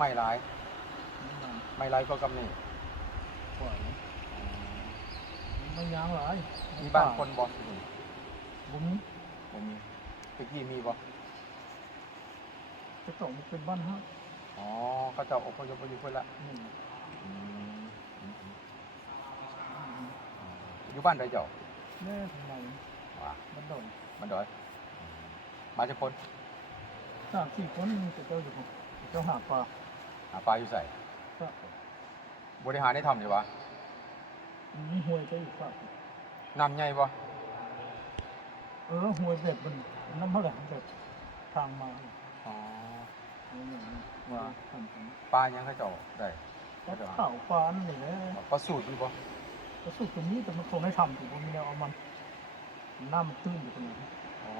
ไม่ร้ายไม่นานไม่ร้ายก็กำเนิดกว่านะไม่ยางหลายมีบ้านคนบอสอยู่บุ้มผมมีตะกี้มีบ่จะต้องเป็นบ้านฮะอ๋อเขาเจะอพยพไปอยู่เพิ่นละนี่อืมอืมอืมอยู่บ้านใดเจ้าแม่ทำไมว่ามันโดนมันดอยอืมมาจากคนสามสี่คนจะเจ้าอยู่เจ้าหาปลา หาปลาอยู่ใส่ก็บริหารได้ทำอยู่วะมีหวยเจ้าอยู่ปลาน้ำใหญ่บ่เออหวยเบ็ดมันน้ำเท่าไหร่เบ็ดทางมาอ๋อเอาอย่างนี้ว่าทำกันปลายังเขาเจ้าได้ก็ข่าวปลานี่แหละปลาสูตรอยู่บ่กระสุนตัวนี้แต่มันคงให้ทำถูกผมมีแนวเอามันหน้ามันตื้นอยู่ตรงนี้อ๋อ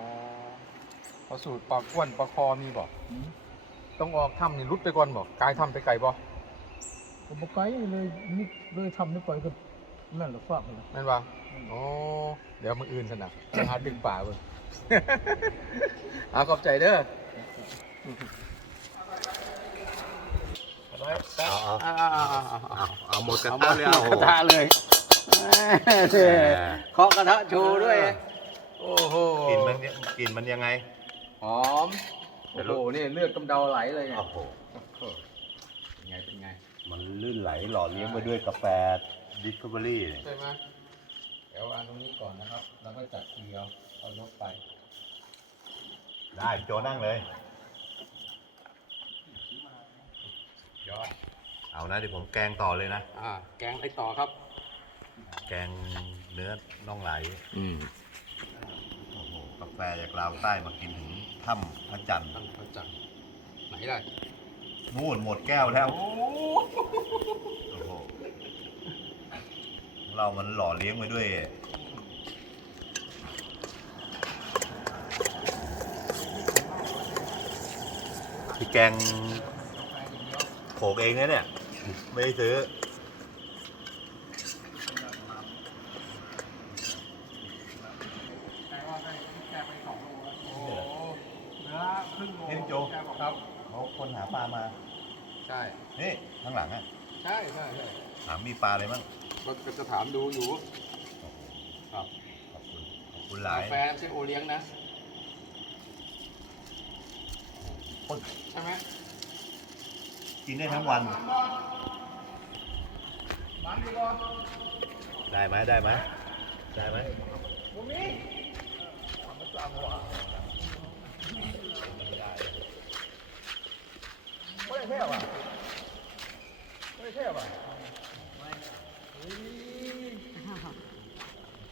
ปลาสูตรปลาก้วนปลาคอมีบ่อืม ต้องออกถ้ำนี่รุดไปก่อนบ่กายถ้ำไปไกลบ่ผมบอกไกลเลยนี่เลยทำนี่ไปก็นั่นแหละฝากเลยแม่นบ่อ๋อเดี๋ยวมื้ออื่นสนะไปหาดึงป่าเบิ่งเอาขอบใจเด้อเอาเอาเอาเอาเอาเอาเอาเอาเอาหมดกระเอาทะเลยเอากระทะเลยเคาะกระทะโชว์ด้วย โอ้โหกลิ่นมันเนี่ยกลิ่นมันยังไง หอม โอ้โหนี่เลือดกำเดาไหลเลยเนี่ยโอ้โหเป็นไงเป็นไงมันลื่นไหลหล่อเลี้ยงไปด้วยกาแฟดิสคัฟเวอรี่ใช่ไหมเดี๋ยววางตรงนี้ก่อนนะครับ แล้วก็จัดทีเอาเอายกไป ได้โจนั่งเลยยอดเอานะเดี๋ยวผมแกงต่อเลยนะอ่าแกงอะไรต่อครับ แกงเนื้อน่องไหล อืมโอ้โหกาแฟจากลาวใต้มากินถึง ถ้ำพระจันทร์ตั้งพระจันทร์ไหนล่ะนู่นหมดแก้วแล้ว โอ้โอ้โหเรามันหล่อเลี้ยงไปด้วย พี่แกงโขกเองนะเนี่ย ไม่ได้ซื้อ โหเนื้อครึ่งโล เฮ้ยโจ ครับ เขา คนหาปลามา ใช่ นี่ข้างหลังอะ ใช่ใช่ใช่ถามมีปลาอะไรบ้างก็จะถามดูอยู่ ครับ ขอบคุณขอบคุณหลายกาแฟไม่ใช่โอเลี้ยงนะคนใช่ไหมกินได้ทั้งวันได้ไหมได้ไหมได้ไหมไม่ ได้เท่ว่ะไม่ได้เท่ว่ะ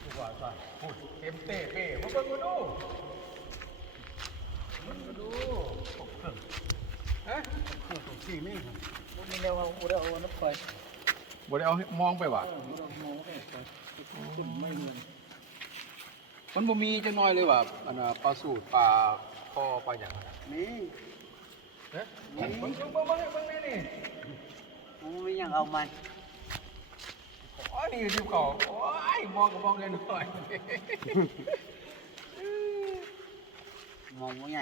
ดูว่าซะพูดเต็มเต้เป้มาเบิ่งมาดูมาดูฮะสี่นี่ผมมีแนวเอาอุดเอาน้ำไปบ่ได้เอามองไปว่ะเออมองไปไปขึ้นไม่เงินมันบ่มีจังน้อยเลยว่ะอันน่ะปลาสูตรปลาคอปลาหยังอะนี่ เบิ่งเบิ่งเบิ่งเบิ่งเบิ่งนี่นี่ผมไม่ยังเอามันโอ้ยนี่ดิบเขาโอ้ยมองก็มองเลยหน่อยมองว่าไง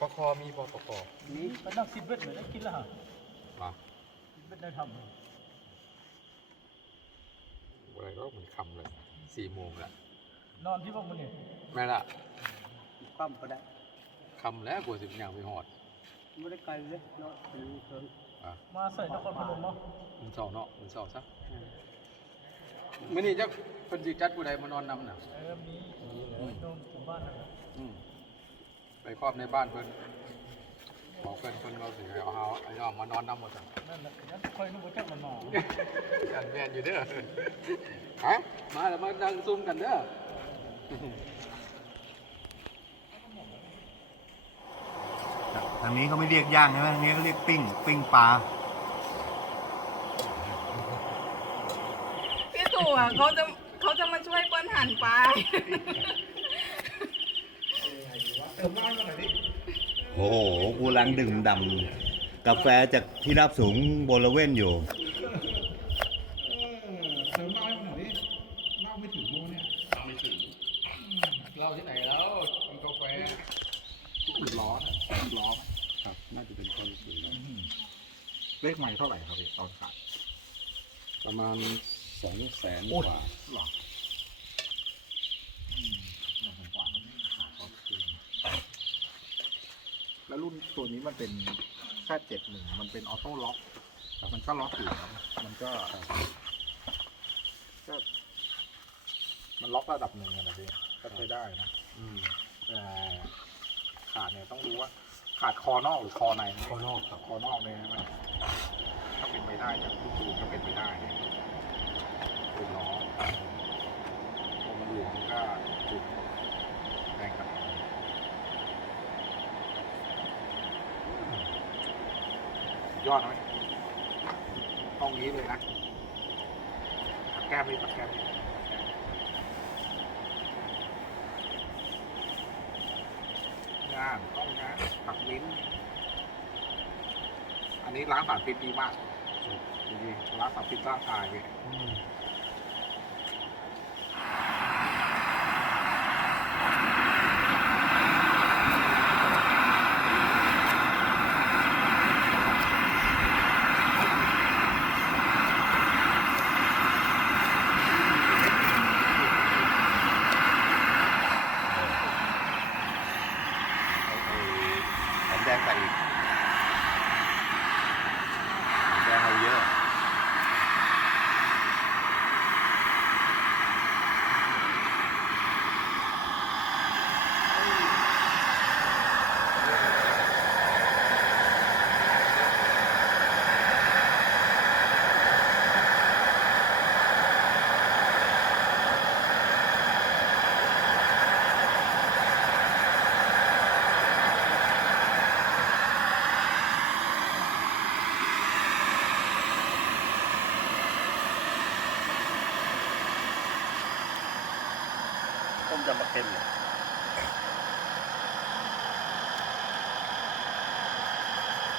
ปลาคอมีบ่ปลาคอนี่เป็นนักสิบเบ็ดเลยได้กินแล้วฮะมาสิบเบ็ดได้ทำอะไรก็เหมือนคำเลยสี่โมงล้วนอนที่พวกมันเนี่ยแม่ละความก็ได้คำแล้วกลัวสิบอย่างไปหอด ไม่ได้ไกลเลยเนาะเป็นเพิ่งอะมาใส่นครพนมเนาะมันเศร้าเนาะมันเศร้าซะมื่อนี้จะเป็นจิจัดผู้ใดมานอนนำน่ะเออมีนมของบ้านนั่นแหละอืมไปครอบในบ้านเพิ่นบอกเพิ่นเพิ่นเราสิเอาเอาไอ้น้องมานอนนำหมดจ้ะนั่นแหละนั่นค่อยนึกว่าจักมันหนอกันแม่นอยู่เด้อฮะมาแล้วมานั่งซุ่มกันเด้อ ทางนี้เขาไม่เรียกย่างใช่ไหมทางนี้เขาเรียกปิ้ง ปิ้งปลา พี่ตู่อะเขาจะเขาจะมาช่วยเปิ้ลหั่นปลา โอ้โหกูรังดื่มดำกาแฟจากที่รับสูงบนละเว้นอยู่ เสริมเล่าให้หน่อยดิเล่าไม่ถึงโมเนี่ยเล่าไม่ถึง เราที่ไหนแล้วกินกาแฟ ล้อนะล้อไหม ครับ น่าจะเป็นคนสี เลขใหม่เท่าไหร่ครับพี่ตอนขายประมาณสองแสนโอ้กว่าหรออืมหนึ่งพันกว่าขายก็คืนแล้วรุ่นตัวนี้มันเป็นแค่เจ็ดหนึ่งมันเป็นออโต้ล็อกมันก็ล็อกอยู่นะมันก็ก็ มันล็อกระดับหนึ่งอะนะพี่ก็ใช้ได้นะ อืมแต่ขาดเนี่ยต้องรู้ว่า ขาดคอนอกหรือคอในนะข้างนอกครับคอนอกเนี่ยมันถ้าเป็นไปได้จากที่อื่นก็เป็นไปได้เนี่ยเป็นล้อพอมันหลวมก็จุดแรงกระแทกยอดไหมต้องนี้เลยนะปักแก้มนี่ปักแก้มนี่้านต้องนะผักมิ้น อันนี้ล้างสารพิษดีมากดีๆล้างสารพิษร่างกายเลย อืม เอาไอ้หอมแดงใส่อีกหอมแดงเอาเยอะ ต้มยำปลาเค็มเนี่ย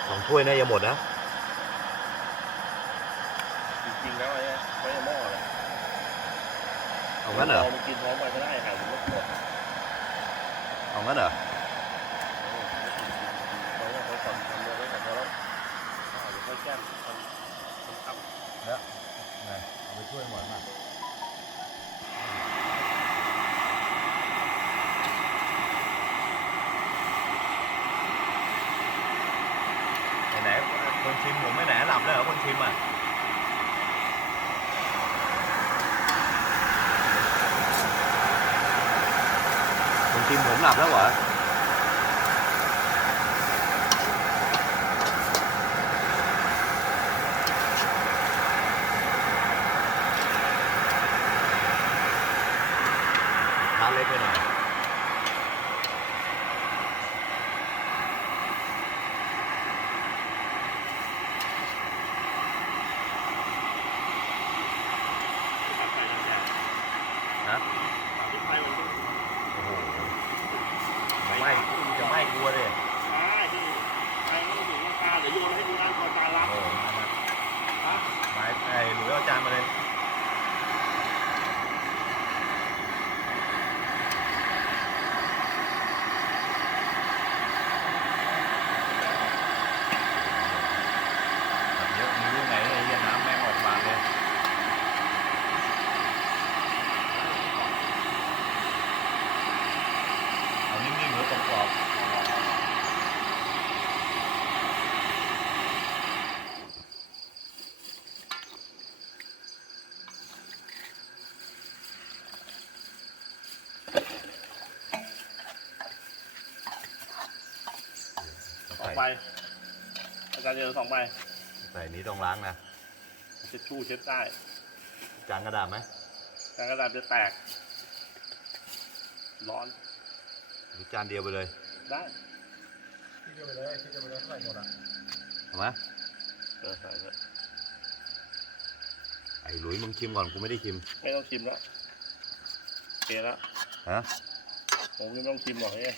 สองถ้วยน่าจะหมดนะจริงๆแล้วไอ้เนี่ยไว้ในหม้อเลยเอางั้นเหรอเราไปกินพร้อมกันก็ได้ไข่ผมก็หมดเอางั้นเหรอเราเนี่ยเขาทำทำเรื่องไว้ก่อนแล้วข้าวเดี๋ยวค่อยแจ้งทำทำทำเอาไปช่วยหมดมาไหน ๆคนชิมผมไม่ไหนหลับเลยเหรอคนชิมอะคนชิมผมหลับแล้วเหรอ ร้านเล็กไปหน่อย ตัดไข่อย่างเดียว นะ ตัดไข่มันก็ โอ้โหไม่จะไม่กลัวเลย ใช่ที่ไข่มันก็ถึงราคาเดี๋ยวโยนให้ดูร้านคอยจานรับ โอ้มามาหมายไอ้หลุยเอาจานมาเลย เยอะมีเรื่องไหนไอ้เหี้ยน้ำแม่งออกมาเลย เอานิ่มๆหรือ กรอบสองใบอาจารย์เจอสองใบใส่นี้ต้องล้างนะเช็ดชู่เช็ดได้จานกระดาษไหมการกระดาษจะแตก ร้อน หรือจานเดียวไปเลยได้ที่จะไปเลยที่จะไปเลยเท่าไหร่หมดอะเอาไหมเออใส่เลยไอ้หลุยมึงชิมก่อนกูไม่ได้ชิม ไม่ต้องชิมแล้วโอเคแล้วฮะผมไม่ต้องชิมหรอกเนี่ย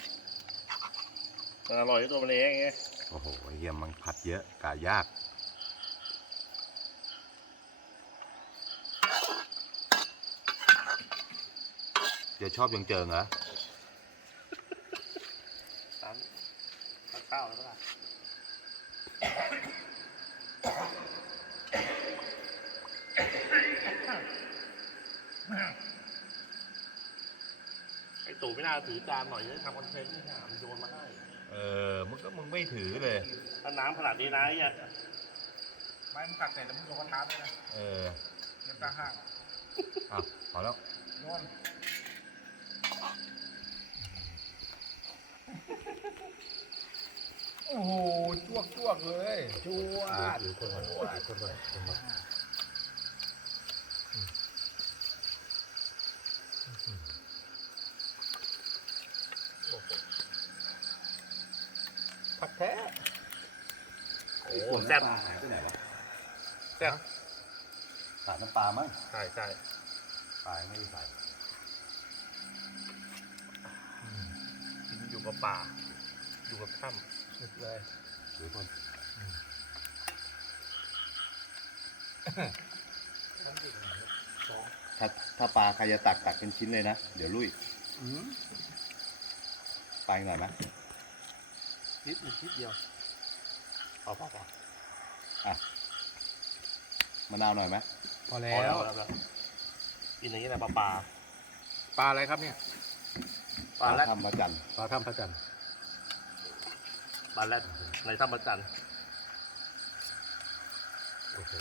มันอร่อยที่ตัวมันเองไงโอ้โหไอ้เหี้ยมันผัดเยอะกายากจะชอบยังเจิงเหรอ ข้าวแล้วก็ล่ะไอตู่ไม่น่าถือจานหน่อยจะทำคอนเทนต์นี่นะมันโยนมาให้เออมึงก็มึงไม่ถือเลย ถ้าน้ำขนาดนี้นะไอ้เนี่ยไม้มันกัดเสร็จแล้วมึงโยนกระทะด้วยนะเออเงินตาห้างอะพอแล้ว โยน โอ้โหจวกจวกเลยจวดถือคนละคนละคนละผักแท้โอ้โหแซ่บหายไปไหนวะแซ่บขาดน้ำปลามั้งใช่ใช่ปลาไม่ได้ใส่กินอยู่กับป่า อยู่กับถ้ำ สุดเลยหรือคนถ้าถ้าปลาใครจะตักตักเป็นชิ้นเลยนะ เดี๋ยวลุยไปหน่อยไหมนิดนิดนิดเดียวเอาพอพอมะนาวหน่อยไหมพอพแล้อแล้ววแล้ว กินอย่างนี้แหละปลาปลาปลาอะไรครับเนี่ย ปลาแรดทำมาจันทร์ปลาถ้ำพระจันทร์ ปลาแรดในถ้ำประจันทร์โอ้โห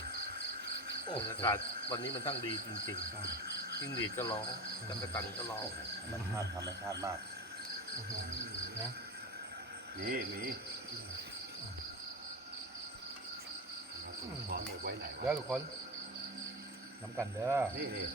บรรยากาศวันนี้มันช่างดีจริงๆจิ้งหรีดก็ร้องจักรจันทร์ก็ร้องธรรมชาติธรรมชาติมากนะมีมีช้อนหมดไว้ไหนเด้อวะทุกคนน้ำกันเด้อนี่นี่